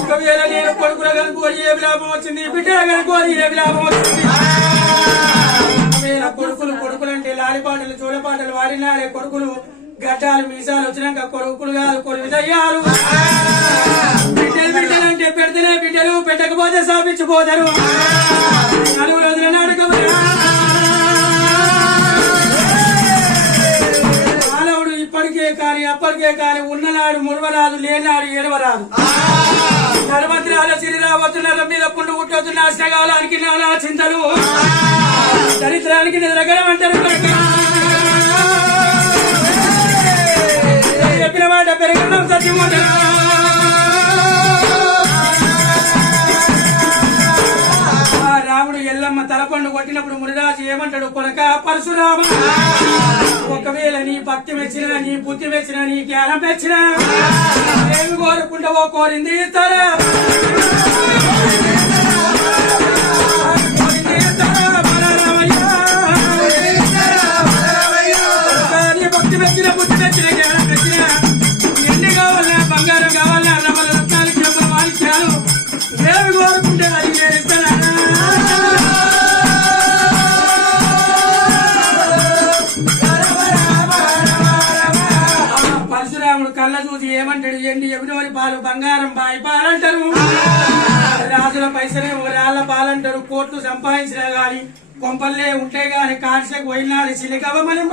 ఒకవేళ నేను కొడుకుల కనుకోని ఏ విలాపం వచ్చింది, బిడ్డల కనుకోని ఏ విలాపం వచ్చింది. ఒకవేళ కొడుకులంటే లాలిపాటలు చూడపాటలు వాడినాడే కొడుకులు గడ్డాలు మీసాలు వచ్చినాక కొడుకులు కాదు కొడుకు దయ్యాలు. బిడ్డలంటే పెడితేనే బిడ్డలు, పెట్టకపోతే సాపించిపోతారు. 4 రోజుల నాటకం మానవుడు ఇప్పటికే కాని అప్పటికే కాని ఉన్ననాడు ముడవరాదు, లేనాడు ఏడవరాదు. నడమంత్రాల సిరిరావతుల మీద పుండు పుట్టొచ్చు, నాశనగాలానికి నానా చింతలు, దరిద్రానికి నిద్రగడమంటారు. చెప్పిన మాట పెరగడం సత్యమోట. రాముడు ఎల్లమ్మ తలపండు కొట్టినప్పుడు మునిరాజు ఏమంటాడు, కొనక పరశురామ, ఒకవేళ నీ భక్తి మెచ్చినా, నీ బుద్ధి మెచ్చినా, నీ జ్ఞానం మెచ్చినా ఏమి కోరుకుంటావో కోరింది ఇస్తారా, నీ భక్తి మెచ్చిన, బుద్ధి మెచ్చిన, జ్ఞానం మెచ్చిన, ఎన్ని కావాలన్నా బంగారం కావాలన్నా రమల రత్నాలు చెప్పులు మాణిక్యాలు ఏమి కోరుకుంటే అది నేను ఇస్తానా. పరశురాముడు కళ్ళ చూసి ఏమంటాడు, ఎండి ఎవినోని పాలు బంగారం బాయి పాలంటారు, రాజుల పైసలేమో రాళ్ల పాలంటారు. కోట్లు సంపాదించినా గాని కొంపల్లే ఉంటే గాని కాడ్చకు పోయినాడు సిలికవమని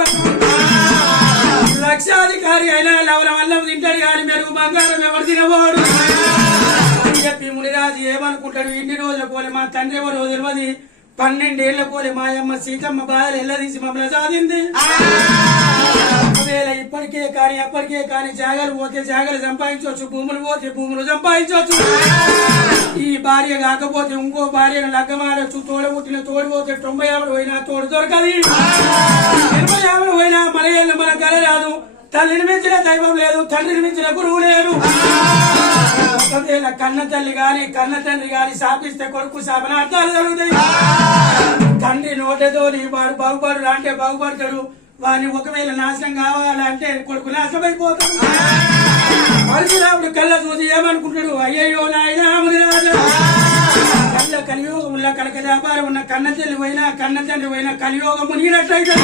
లక్షాధికారి అయినా లవల వల్లం తింటాడు గాని మెరుగు బంగారం ఎవరు తినబోడు అని చెప్పి మునిరాజు ఏమనుకుంటాడు, ఇన్ని రోజుల పోలే మా తండ్రి ఎవరో తెలియదు, 12 ఏళ్ల పోలే మాయమ్మ సీతమ్మ బాధలు ఎల్లదీసి మమ్మల్ని సాధింది. ఒకవేళ ఇప్పటికే కాని అప్పటికే కాని జాగలు పోతే జాగలు సంపాదించవచ్చు, భూములు పోతే భూములు సంపాదించవచ్చు. ఈ భార్య కాకపోతే ఇంకో భార్యను లగ్గమాడచ్చు, తోడబుట్టిన తోడు పోతే 90 ఆవిడ పోయినా తోడు దొరకది, 80 ఆవిడ పోయినా మన ఏళ్ళు మన గల రాదు. తల్లిని మించిన దైవం లేదు, తండ్రిని మించిన గురువు లేడు. ఒకవేళ కన్న తల్లి గాని కన్న తండ్రి గాని శాపిస్తే కొడుకు శాపనార్థాలు జరుగుతాయి. తండ్రి నోటతోని వాడు బాగుపడు అంటే బాగుపడతాడు, వాడిని ఒకవేళ నాశనం కావాలంటే కొడుకు నాశనమైపోతాడు. పరశురాముడు కళ్ళ చూసి ఏమనుకుంటాడు, అయ్యయ్యో నాయనా మునిరాజు, కళ్ళ కలియోగంలో కనక వ్యాపారం ఉన్న కన్న తల్లి పోయినా కన్న తండ్రి పోయినా కలియోగం మునిగినట్లయితే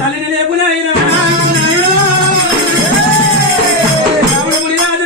తల్లిని లేపునా రాముడు మునిరాజు